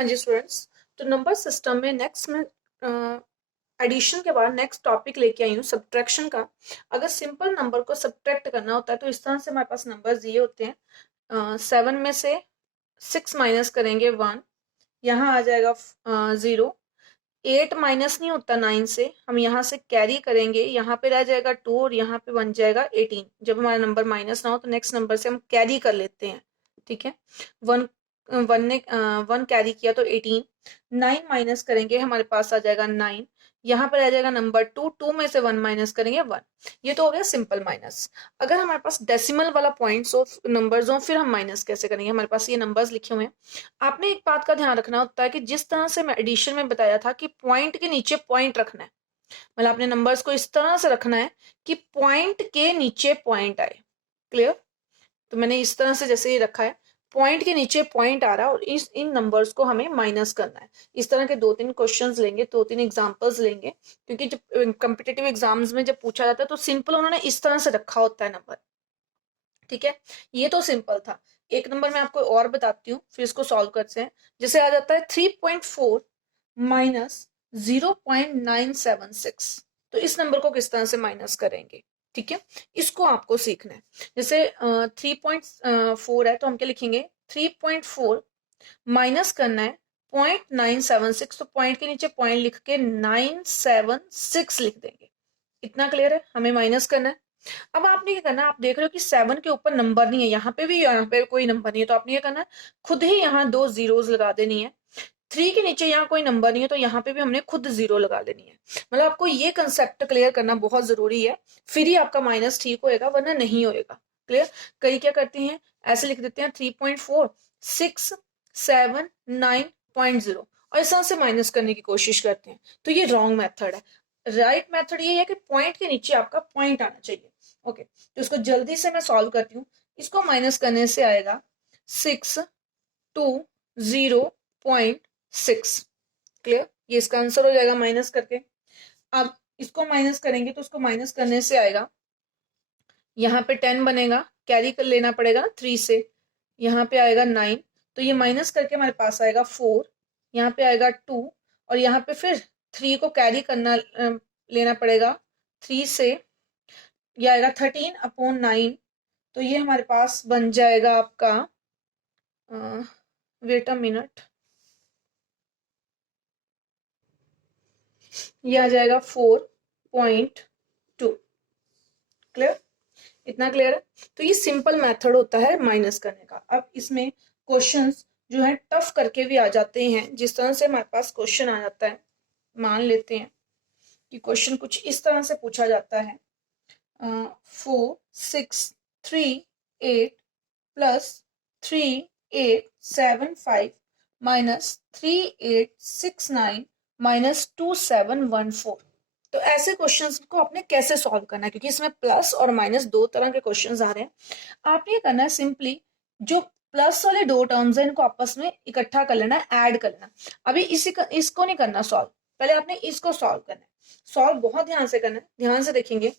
हाँ जी स्टूडेंट्स, तो number system में नेक्स्ट में एडिशन के बाद नेक्स्ट टॉपिक लेके आई हूँ सब्ट्रैक्शन का। अगर सिंपल नंबर को सब्ट्रैक्ट करना होता है तो इस तरह से हमारे पास नंबर्स ये होते हैं। 7 में से 6 माइनस करेंगे 1, यहाँ आ जाएगा 0। 8 माइनस नहीं होता 9 से, हम यहाँ से कैरी करेंगे, यहाँ पे रह जाएगा 2 और यहाँ पे बन जाएगा 18। जब हमारा नंबर माइनस ना हो तो नेक्स्ट नंबर से हम कैरी कर लेते हैं, ठीक है। वन वन ने 1 कैरी किया तो 18। 9 माइनस करेंगे, हमारे पास आ जाएगा 9, यहाँ पर आ जाएगा नंबर 2। 2 में से 1 माइनस करेंगे 1। ये तो हो गया सिंपल माइनस। अगर हमारे पास डेसिमल वाला पॉइंट्स हो, नंबर्स हो, फिर हम माइनस कैसे करेंगे। हमारे पास ये नंबर्स लिखे हुए हैं। आपने एक बात का ध्यान रखना होता है कि जिस तरह से मैं एडिशन में बताया था कि पॉइंट के नीचे पॉइंट रखना है, मतलब आपने नंबर्स को इस तरह से रखना है कि पॉइंट के नीचे पॉइंट आए। क्लियर? तो मैंने इस तरह से जैसे ये रखा है, पॉइंट के नीचे पॉइंट आ रहा है और इन नंबर्स को हमें माइनस करना है। इस तरह के 2-3 क्वेश्चंस लेंगे, 2-3 एग्जांपल्स लेंगे, क्योंकि जब कॉम्पिटिटिव एग्जाम्स में जब पूछा जाता है तो सिंपल उन्होंने इस तरह से रखा होता है नंबर, ठीक है। ये तो सिंपल था। एक नंबर मैं आपको और बताती हूँ, फिर इसको सॉल्व करते हैं। जैसे आ जाता है 3.4 माइनस 0.976। तो इस नंबर को किस तरह से माइनस करेंगे, ठीक है, इसको आपको सीखना है। जैसे 3.4 है तो हम क्या लिखेंगे, 3.4 माइनस करना है 0.976, तो पॉइंट के नीचे पॉइंट लिख के 976 लिख देंगे। इतना क्लियर है? हमें माइनस करना है। अब आपने क्या करना है, आप देख रहे हो कि 7 के ऊपर नंबर नहीं है, यहाँ पे भी यहाँ पे कोई नंबर नहीं है, तो आपने क्या करना है, खुद ही यहाँ 2 जीरोस लगा देनी है। 3 के नीचे यहाँ कोई नंबर नहीं है तो यहाँ पे भी हमने खुद 0 लगा लेनी है। मतलब आपको ये कंसेप्ट क्लियर करना बहुत जरूरी है, फिर ही आपका माइनस ठीक होएगा, वरना नहीं होएगा। क्लियर? कई क्या करते हैं, ऐसे लिख देते हैं 3.4 6 7 9.0 और इस तरह से माइनस करने की कोशिश करते हैं, तो ये रॉन्ग मेथड है। राइट मेथड ये है कि पॉइंट के नीचे आपका पॉइंट आना चाहिए। ओके, तो इसको जल्दी से मैं सॉल्व करती हूँ। इसको माइनस करने से आएगा 620.6। क्लियर? ये इसका आंसर हो जाएगा माइनस करके। अब इसको माइनस करेंगे तो उसको माइनस करने से आएगा, यहाँ पे 10 बनेगा, कैरी कर लेना पड़ेगा 3 से, यहाँ पे आएगा 9, तो ये माइनस करके हमारे पास आएगा 4, यहाँ पे आएगा 2 और यहाँ पे फिर 3 को कैरी करना लेना पड़ेगा 3 से, ये आएगा 13/9। तो ये हमारे पास बन जाएगा आपका, वेट अ मिनट, ये आ जाएगा 4.2। क्लियर? इतना क्लियर है? तो ये सिंपल मेथड होता है माइनस करने का। अब इसमें क्वेश्चंस जो है टफ करके भी आ जाते हैं। जिस तरह से हमारे पास क्वेश्चन आ जाता है, मान लेते हैं कि क्वेश्चन कुछ इस तरह से पूछा जाता है, 4 6 3 8 प्लस 3875 माइनस 3869 माइनस 2714। तो ऐसे क्वेश्चंस को आपने कैसे सॉल्व करना है, क्योंकि इसमें प्लस और माइनस दो तरह के क्वेश्चंस आ रहे हैं। आपने ये करना है, सिंपली जो प्लस वाले दो टर्म्स हैं इनको आपस में इकट्ठा कर लेना है, ऐड कर लेना। अभी इसको नहीं करना सॉल्व, पहले आपने इसको सॉल्व करना है। सॉल्व बहुत ध्यान से करना है, ध्यान से देखेंगे।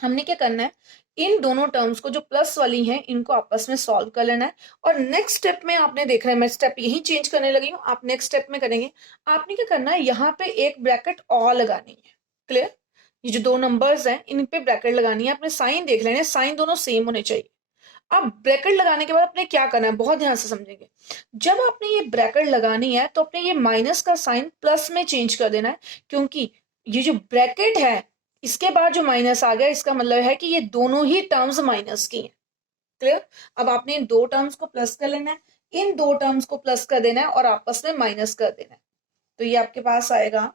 हमने क्या करना है, इन दोनों टर्म्स को जो प्लस वाली हैं इनको आपस में सॉल्व कर लेना है। और नेक्स्ट स्टेप में आपने देख रहे हैं, मैं स्टेप यही चेंज करने लगी हूँ, आप नेक्स्ट स्टेप में करेंगे। आपने क्या करना है, यहाँ पे एक ब्रैकेट और लगानी है। क्लियर? ये जो दो नंबर्स हैं इन पे ब्रैकेट लगानी है। आपने साइन देख लेने, साइन दोनों सेम होने चाहिए। अब ब्रैकेट लगाने के बाद आपने क्या करना है, बहुत ध्यान से समझेंगे। जब आपने ये ब्रैकेट लगानी है तो आपने ये माइनस का साइन प्लस में चेंज कर देना है, क्योंकि ये जो ब्रैकेट है इसके बाद जो माइनस आ गया इसका मतलब है कि ये दोनों ही टर्म्स माइनस की हैं। क्लियर? अब आपने इन दो टर्म्स को प्लस कर लेना है, इन दो टर्म्स को प्लस कर देना है और आपस में माइनस कर देना है। तो ये आपके पास आएगा,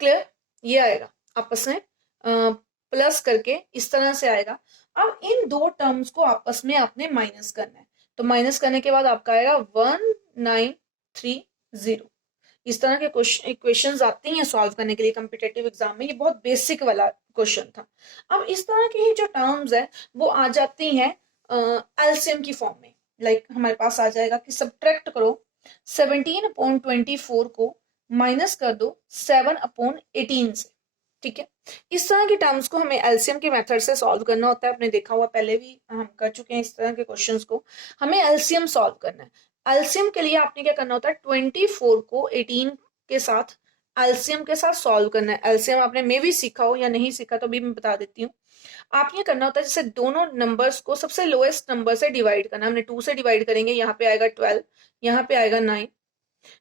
क्लियर, ये आएगा आपस में प्लस करके इस तरह से आएगा। अब इन दो टर्म्स को आपस में आपने माइनस करना है, तो माइनस करने के बाद आपका आएगा 1930। इस तरह के क्वेश्चंस आते हैं सॉल्व करने के लिए कॉम्पिटिटिव एग्जाम में। ये बहुत बेसिक वाला क्वेश्चन था। अब इस तरह की जो टर्म्स है वो आ जाती हैं एलसीएम की फॉर्म में। लाइक हमारे पास आ जाएगा कि सब्ट्रैक्ट करो 17/24 को माइनस कर दो 7/18 से। ठीक है। इस तरह के टर्म्स को हमें एलसीएम के मेथड से सॉल्व करना होता है। आपने देखा हुआ पहले भी हम कर चुके हैं इस तरह के क्वेश्चंस को। हमें एलसीएम सॉल्व करना है। एलसीएम के लिए आपने क्या करना होता है, 24 को 18 के साथ एलसीएम के साथ सॉल्व करना है। एलसीएम आपने मे भी सीखा हो या नहीं सीखा तो भी मैं बता देती हूँ। आप ये करना होता है जैसे दोनों नंबर्स को सबसे लोएस्ट नंबर से डिवाइड करना। हमने 2 से डिवाइड करेंगे, यहाँ पे आएगा 12, यहाँ पे आएगा 9।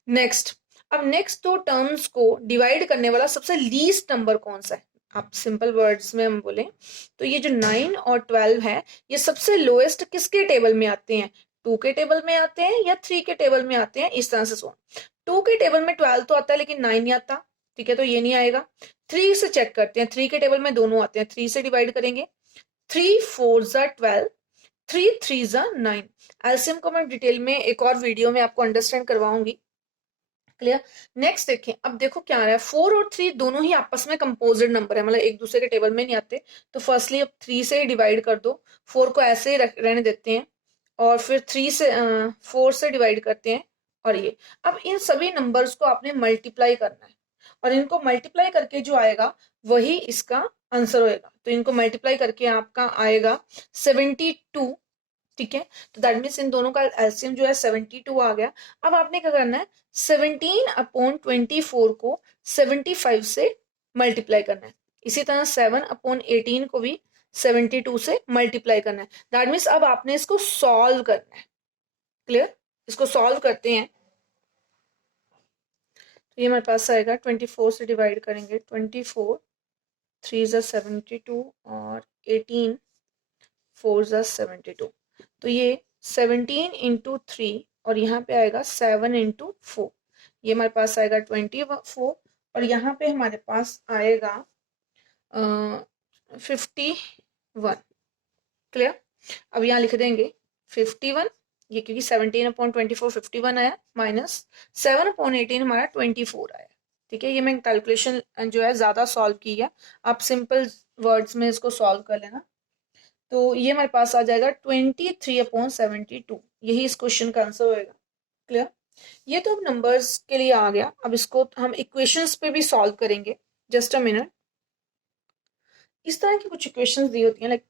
नेक्स्ट, अब नेक्स्ट दो टर्म्स को डिवाइड करने वाला सबसे लीस्ट नंबर कौन सा है। आप सिंपल वर्ड्स में हम बोले तो ये जो 9 और 12 है, ये सबसे लोएस्ट किसके टेबल में आते हैं, 2 के टेबल में आते हैं या 3 के टेबल में आते हैं, इस तरह से सो 2 के टेबल में 12 तो आता है लेकिन 9 नहीं आता, ठीक है, तो ये नहीं आएगा। 3 से चेक करते हैं, 3 के टेबल में दोनों आते हैं, 3 से डिवाइड करेंगे, 3 4 12, 3 3 9। एलसीएम को मैं डिटेल में एक और वीडियो में आपको अंडरस्टैंड करवाऊंगी। क्लियर। नेक्स्ट देखें, अब देखो क्या आ रहा है, 4 और 3 दोनों ही आपस में कंपोजिट नंबर है, मतलब एक दूसरे के टेबल में नहीं आते। तो फर्स्टली अब 3 से ही डिवाइड कर दो, 4 को ऐसे ही रहने देते हैं, और फिर 4 से डिवाइड करते हैं, और ये अब इन सभी नंबर्स को आपने मल्टीप्लाई करना है, और इनको मल्टीप्लाई करके जो आएगा वही इसका आंसर होएगा। तो इनको मल्टीप्लाई करके आपका आएगा 72, ठीक है। तो दैट मीन्स इन दोनों का एलसीएम जो है 72 आ गया। अब आपने क्या करना है, 17/24 को 75 से मल्टीप्लाई करना है। इसी तरह 7/18 को भी 72 से मल्टीप्लाई करना है। दैट मीन्स अब आपने इसको सॉल्व करना है। क्लियर। इसको सॉल्व करते हैं तो ये हमारे पास आएगा 24 से डिवाइड करेंगे, 24 3 ज़ा 72 और 18 4 ज़ा 72। तो ये 17 इंटू 3 और यहाँ पे आएगा 7 इंटू 4, ये हमारे पास आएगा 24, और यहाँ पे हमारे पास आएगा 51। क्लियर। अब यहाँ लिख देंगे 51, ये क्योंकि 17/24 51 आया, माइनस 7/18 हमारा 24 आया, ठीक है। ये मैं कैलकुलेशन जो है ज्यादा सॉल्व की है, आप सिंपल वर्ड्स में इसको सॉल्व कर लेना। तो ये हमारे पास आ जाएगा 23/72, यही इस क्वेश्चन का आंसर होएगा। क्लियर। ये तो अब नंबर्स के लिए आ गया। अब इसको हम इक्वेशंस पे भी सॉल्व करेंगे। Just a minute. इस तरह की कुछ इक्वेशंस दी होती हैं, लाइक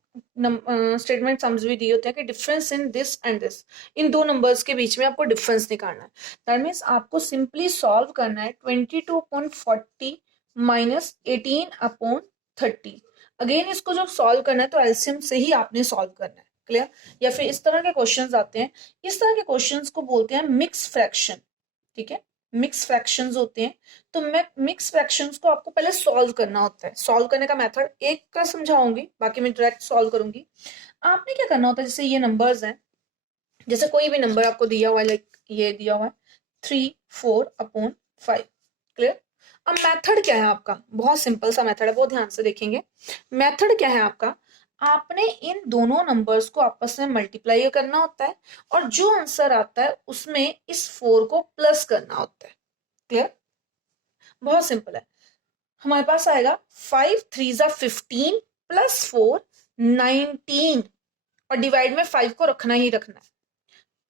स्टेटमेंट सम्स भी दिए होते हैं कि difference in this and this, इन दो नंबर्स के बीच में आपको डिफरेंस निकालना है। दैट मीन्स आपको सिंपली सॉल्व करना है 22/40 माइनस 18/30। अगेन इसको जब सॉल्व करना है तो एलसीएम से ही आपने सॉल्व करना है। क्लियर। या फिर इस तरह के क्वेश्चंस आते हैं, इस तरह के क्वेश्चंस को बोलते हैं मिक्स फ्रैक्शन, ठीक है। मिक्स फ्रैक्शंस होते हैं, तो मैं मिक्स फ्रैक्शंस को आपको पहले सॉल्व करना होता है। सॉल्व करने का मेथड एक का समझाऊंगी, बाकी मैं डायरेक्ट सॉल्व करूंगी। आपने क्या करना होता है, जैसे ये नंबर्स हैं, जैसे कोई भी नंबर आपको दिया हुआ है, लाइक ये दिया हुआ है 3/4/5। क्लियर। अब मेथड क्या है आपका, बहुत सिंपल सा मेथड है, बहुत ध्यान से देखेंगे। मेथड क्या है आपका, आपने इन दोनों नंबर्स को आपस में मल्टीप्लाई करना होता है, और जो आंसर आता है उसमें इस 4 को प्लस करना होता है। क्लियर। बहुत सिंपल है। हमारे पास आएगा 5 3 ज़ा 15 प्लस 4 19, और डिवाइड में 5 को रखना ही रखना है,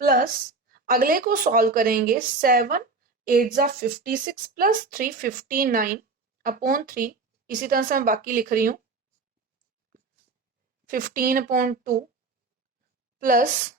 प्लस अगले को सॉल्व करेंगे 7 8 ज़ा 56 प्लस 3 59/3। इसी तरह से मैं बाकी लिख रही हूँ 15/2 प्लस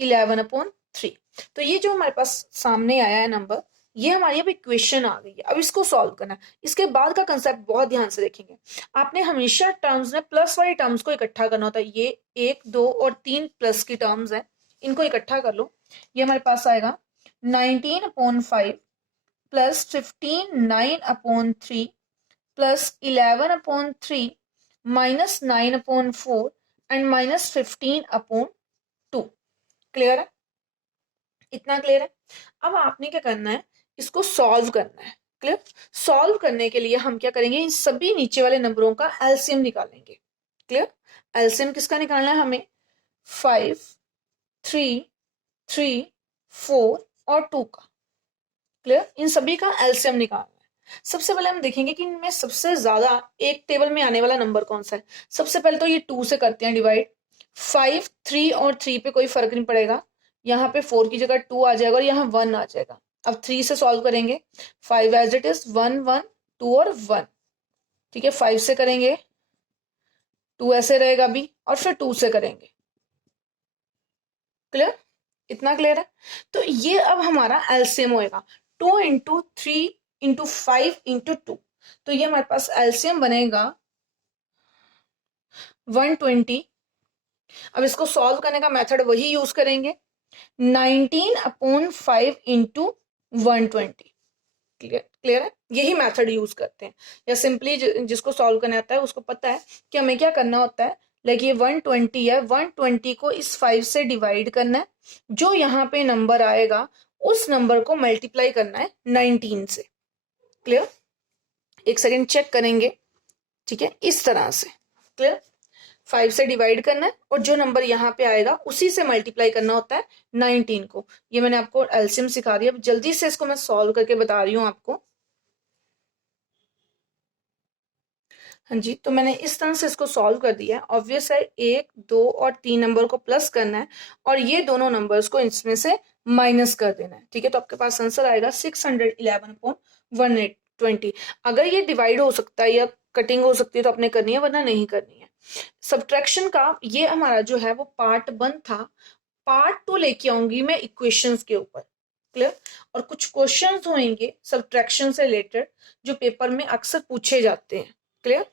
11/3। तो ये जो हमारे पास सामने आया है नंबर, ये हमारी अब इक्वेशन आ गई है। अब इसको सॉल्व करना है। इसके बाद का कंसेप्ट बहुत ध्यान से देखेंगे। आपने हमेशा टर्म्स में प्लस वाली टर्म्स को इकट्ठा करना होता है। ये 1 2 और 3 प्लस की टर्म्स हैं, इनको इकट्ठा कर लो। ये हमारे पास आएगा 19/5 plus 15 9/3 plus 11/3 minus 9/4 and minus 15/2। Clear है, इतना क्लियर है। अब आपने क्या करना है, इसको सॉल्व करना है। क्लियर। सॉल्व करने के लिए हम क्या करेंगे, इन सभी नीचे वाले नंबरों का एलसीएम निकालेंगे। क्लियर। एलसीएम किसका निकालना है हमें, 5 3 3 4 और 2 का। क्लियर। इन सभी का एलसीएम निकालना है। सबसे पहले हम देखेंगे कि इनमें सबसे ज्यादा एक टेबल में आने वाला नंबर कौन सा है। सबसे पहले तो ये 2 से करते हैं डिवाइड। 5 3 और 3 पे कोई फर्क नहीं पड़ेगा, यहाँ पे 4 की जगह 2 आ जाएगा और यहाँ 1 आ जाएगा। अब 3 से सॉल्व करेंगे, 5 एज इट इज 1 1 2 और 1। ठीक है, 5 से करेंगे, 2 ऐसे रहेगा भी, और फिर 2 से करेंगे। क्लियर? इतना क्लियर है? तो ये अब हमारा एलसीएम होएगा, 2 इंटू 3 इंटू 5 इंटू 2, तो ये हमारे पास एलसीएम बनेगा 120। अब इसको सॉल्व करने का मेथड वही यूज करेंगे, 19/5 इंटू 120। क्लियर है? यही मेथड यूज करते हैं, या सिंपली जिसको सॉल्व करना आता है उसको पता है कि हमें क्या करना होता है। लाइक ये 120 है, 120 को इस 5 से डिवाइड करना है, जो यहाँ पे नंबर आएगा उस नंबर को मल्टीप्लाई करना है 19 से। क्लियर? एक सेकेंड चेक करेंगे, ठीक है, इस तरह से। क्लियर? 5 से डिवाइड करना है और जो नंबर यहाँ पे आएगा उसी से मल्टीप्लाई करना होता है 19 को। ये मैंने आपको एलसीएम सिखा दिया, अब जल्दी से इसको मैं सॉल्व करके बता रही हूँ आपको। हाँ जी, तो मैंने इस तरह से इसको सॉल्व कर दिया है। ऑब्वियस है, 1, 2 और 3 नंबर को प्लस करना है और ये दोनों नंबर्स को इसमें से माइनस कर देना है। ठीक है, तो आपके पास आंसर आएगा 611/120। अगर ये डिवाइड हो सकता है या कटिंग हो सकती है तो आपने करनी है, वरना नहीं करनी है। सब्ट्रैक्शन का ये हमारा जो है वो पार्ट 1 था। पार्ट 2 लेके आऊंगी मैं इक्वेशंस के ऊपर। क्लियर? और कुछ क्वेश्चंस होंगे सब्ट्रैक्शन से रिलेटेड जो पेपर में अक्सर पूछे जाते हैं। क्लियर?